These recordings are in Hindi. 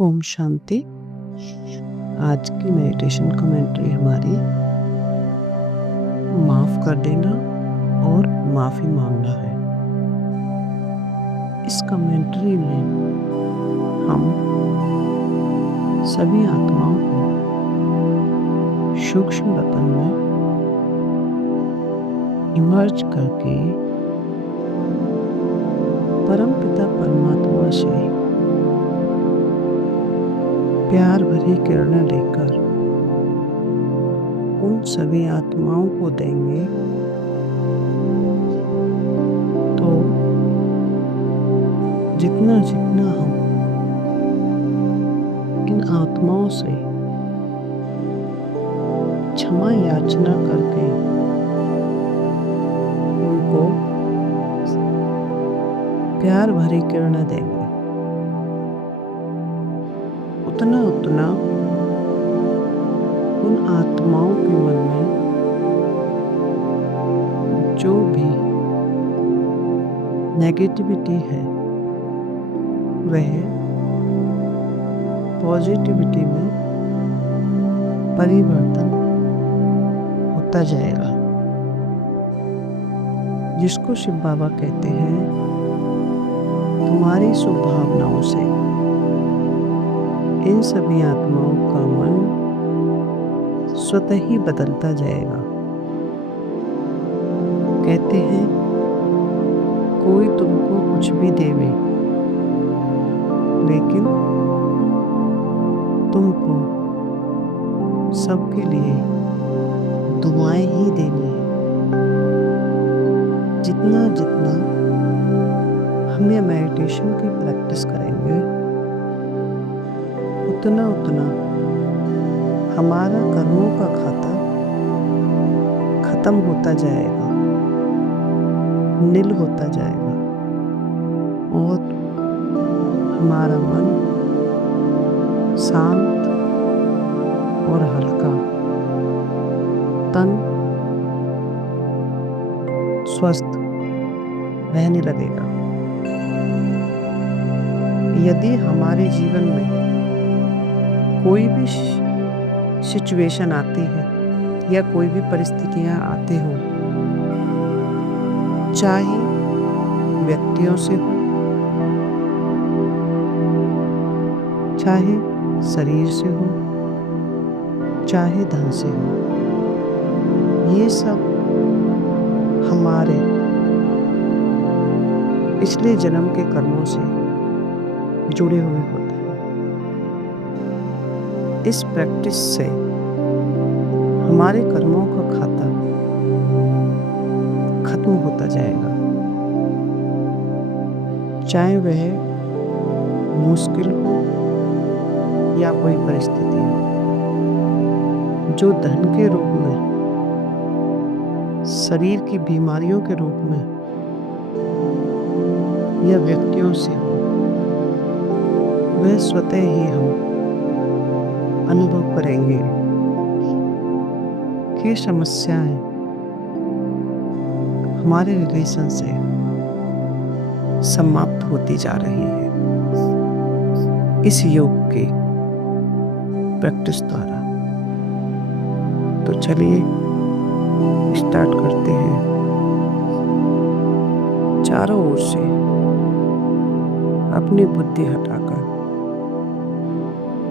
ओम शांति। आज की मेडिटेशन कमेंट्री हमारी माफ कर देना और माफी मांगना है। इस कमेंट्री में हम सभी आत्माओं को सूक्ष्म वतन में इमर्ज करके परमपिता परमात्मा से प्यार भरी किरणें लेकर उन सभी आत्माओं को देंगे तो जितना जितना हम इन आत्माओं से क्षमा याचना करके उनको प्यार भरी किरणें देंगे, उतना उतना उन आत्माओं के मन में जो भी नेगेटिविटी है वह पॉजिटिविटी में परिवर्तन होता जाएगा, जिसको शिव बाबा कहते हैं तुम्हारी शुभ भावनाओं से इन सभी आत्माओं का मन स्वतः ही बदलता जाएगा। कहते हैं कोई तुमको कुछ भी देवे लेकिन तुमको सबके लिए दुआएं ही देनी है। जितना जितना हम ये मेडिटेशन की प्रैक्टिस करेंगे उतना उतना हमारा कर्मों का खाता खत्म होता जाएगा, नील होता जाएगा और हमारा मन शांत और हल्का, तन स्वस्थ रहने लगेगा। यदि हमारे जीवन में कोई भी सिचुएशन आती है या कोई भी परिस्थितियां आती हो, चाहे व्यक्तियों से हो, चाहे शरीर से हो, चाहे धन से हो, ये सब हमारे पिछले जन्म के कर्मों से जुड़े हुए होते हैं। इस प्रैक्टिस से हमारे कर्मों का खाता खत्म होता जाएगा, चाहे वह मुश्किल हो या कोई परिस्थिति हो जो धन के रूप में, शरीर की बीमारियों के रूप में या व्यक्तियों से हो, वह स्वतः ही हम अनुभव करेंगे कि समस्याएं हमारे रिलेशन से समाप्त होती जा रही है इस योग के प्रैक्टिस द्वारा। तो चलिए स्टार्ट करते हैं। चारों ओर से अपनी बुद्धि हटाकर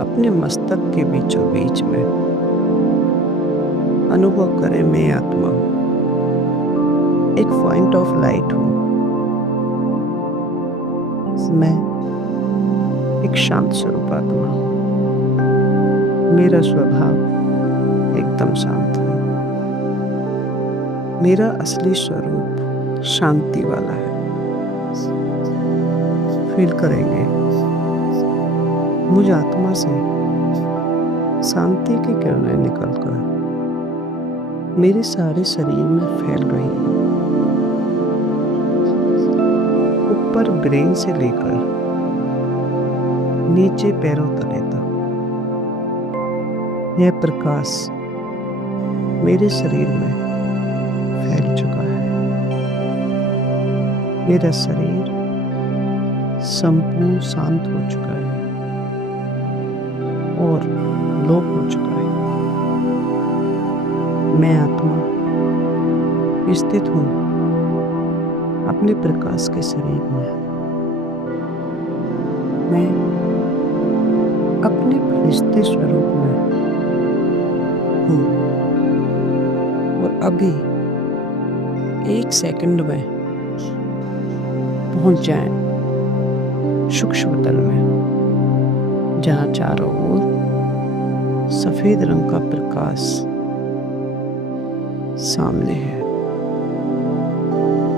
अपने मस्तक के बीचों बीच में अनुभव करें मैं आत्मा हूं, एक पॉइंट ऑफ लाइट हूं। मैं एक शांत स्वरूप आत्मा हूं। मेरा स्वभाव एकदम शांत है। मेरा असली स्वरूप शांति वाला है। फील करेंगे मुझ आत्मा से शांति की किरणें निकलकर मेरे सारे शरीर में फैल रही है। ऊपर ब्रेन से लेकर नीचे पैरों तले तक यह प्रकाश मेरे शरीर में फैल चुका है। मेरा शरीर संपूर्ण शांत हो चुका है। और लोप हो चुका है। मैं आत्मा स्थित हूँ अपने प्रकाश के शरीर में। मैं अपने फरिश्ते स्वरूप में हूँ और अभी 1 सेकंड में पहुंच जाएं सूक्ष्म तल में, जहाँ चारों ओर सफेद रंग का प्रकाश सामने है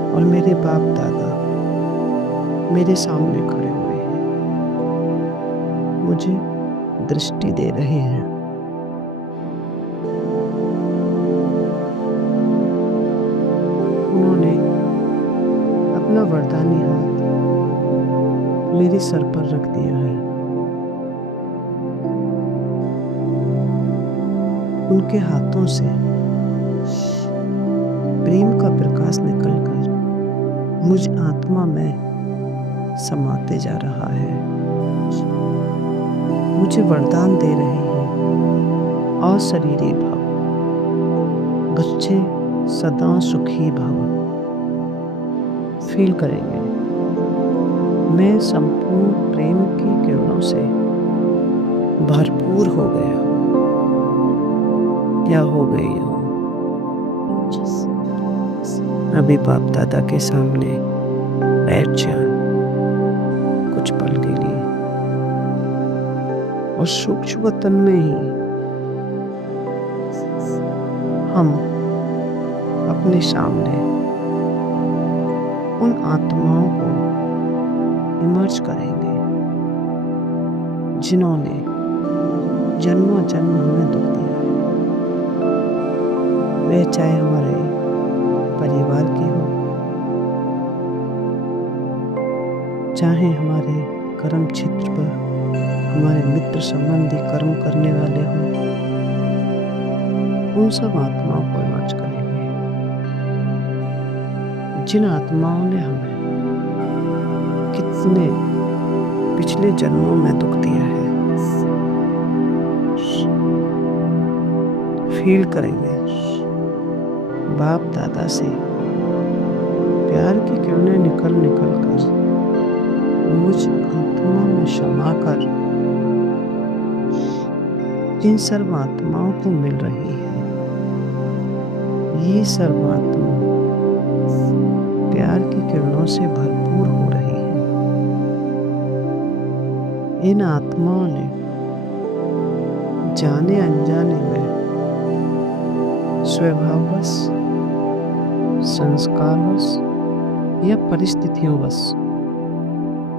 और मेरे बाप दादा मेरे सामने खड़े हुए हैं, मुझे दृष्टि दे रहे हैं। उन्होंने अपना वरदानी हाथ मेरे सर पर रख दिया है। उनके हाथों से प्रेम का प्रकाश निकलकर मुझ आत्मा में समाते जा रहा है। मुझे वरदान दे रहे हैं, अशरीरी भव, बच्चे सदा सुखी भव। फील करेंगे, मैं संपूर्ण प्रेम की किरणों से भरपूर हो गया या हो गई हूँ। अभी बाप दादा के सामने बैठ जाए कुछ पल के लिए और सूक्ष्म वतन में ही हम अपने सामने उन आत्माओं को इमर्ज करेंगे जिन्होंने जन्मों जन्म हमें दुख दिया है। वे चाहे हमारे परिवार के हो, चाहे हमारे कर्म क्षेत्र पर हमारे मित्र संबंधी कर्म करने वाले हों, उन सब आत्माओं को इमर्ज करेंगे जिन आत्माओं ने हमें कितने पिछले जन्मों में दुख दिया है। फील करेंगे बाप दादा से प्यार की किरणें निकल कर मुझ आत्मा में समा कर इन सर्व आत्माओं को मिल रही है। ये सर्व आत्मा प्यार की किरणों से भरपूर हो रही है। इन आत्माओं ने जाने अनजाने में स्वभाववश, संस्कारवश या परिस्थितियोंवश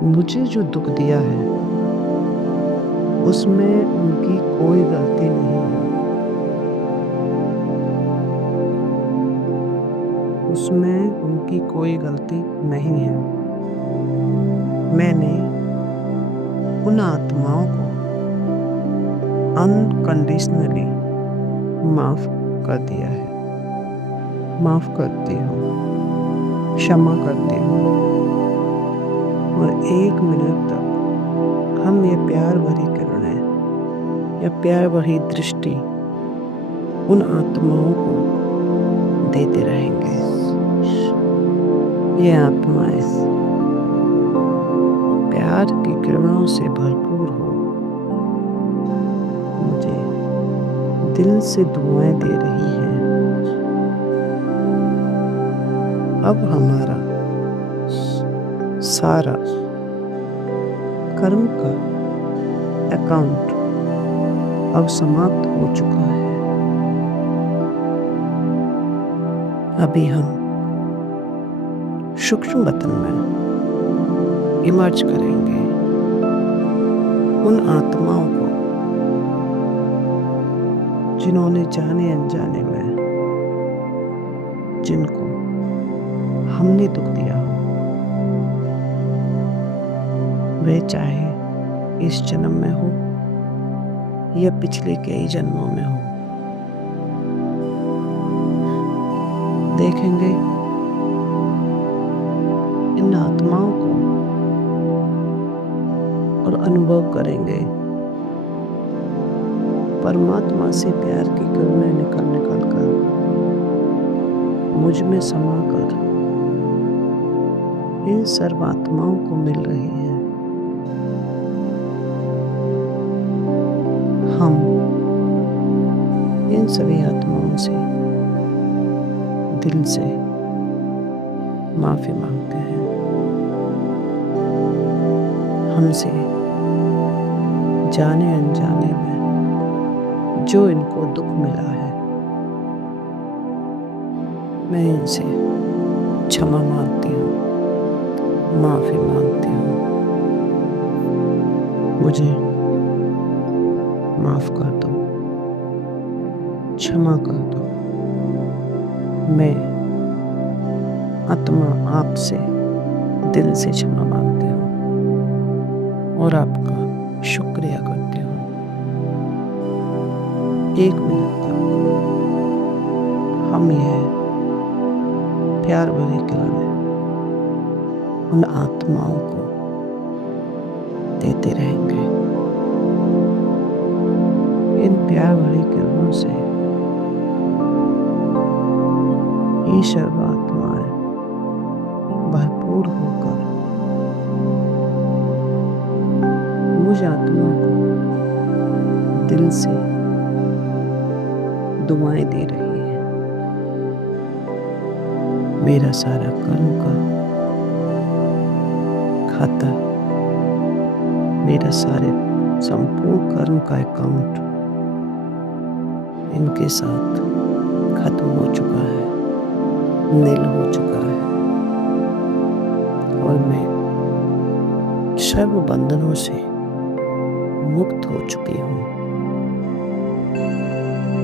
मुझे जो दुख दिया है उसमें उनकी कोई गलती नहीं है। उसमें उनकी कोई गलती नहीं है। मैंने उन आत्माओं को अनकंडीशनली माफ कर दिया है। माफ करती हूँ, क्षमा करती हूँ और 1 मिनट तक हम ये प्यार भरी किरणें या प्यार भरी दृष्टि उन आत्माओं को देते रहेंगे। ये आत्माएं प्यार की किरणों से भरपूर हो मुझे दिल से दुआएं दे रही हैं। अब हमारा सारा कर्म का अकाउंट अब समाप्त हो चुका है। अभी हम सूक्ष्म वतन में इमर्ज करेंगे उन आत्माओं को जिन्होंने जाने अनजाने में जिनको हमने दुख दिया हो। वे चाहे इस जन्म में हो या पिछले कई जन्मों में हो। देखेंगे इन आत्माओं को और अनुभव करेंगे परमात्मा से प्यार की किरणें निकल निकल कर मुझ में समा कर इन सर्वात्माओं को मिल रही है। हम इन सभी आत्माओं से दिल से माफी मांगते हैं। हमसे जाने अनजाने में जो इनको दुख मिला है, मैं इनसे क्षमा मांगती हूँ, माफी मांगती हूँ। मुझे माफ कर दो, क्षमा कर दो। मैं आत्मा आपसे दिल से क्षमा मांगती हूँ और आपका शुक्रिया करती हूँ। 1 मिनट तक हम यह प्यार भरी किरणें उन आत्माओं को देते रहेंगे। इन प्यार भरी किरणों से ये सर्वात्माएं भरपूर होकर मुझ आत्मा को दिल से दुआएं दे रही है। मेरा सारा कर्म का खाता, मेरा सारे संपूर्ण कर्म का अकाउंट इनके साथ खत्म हो चुका है, नील हो चुका है और मैं सर्व बंधनों से मुक्त हो चुकी हूँ।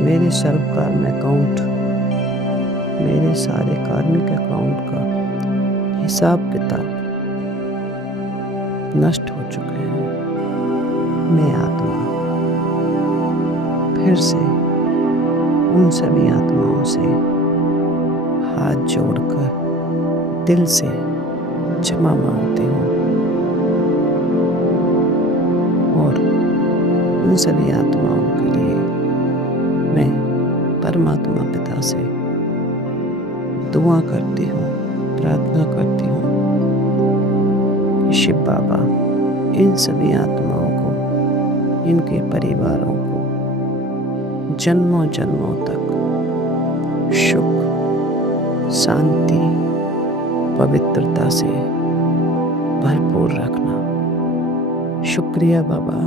मेरे सर्व कर्म अकाउंट, मेरे सारे कार्मिक अकाउंट का हिसाब किताब नष्ट हो चुके हैं। मैं आत्मा फिर से उन सभी आत्माओं से हाथ जोड़कर दिल से क्षमा मांगती हूँ और उन सभी आत्माओं के लिए मैं परमात्मा पिता से दुआ करती हूँ, प्रार्थना करती हूँ कि शिव बाबा इन सभी आत्माओं को, इनके परिवारों को जन्मों जन्मों तक सुख, शांति, पवित्रता से भरपूर रखना। शुक्रिया बाबा।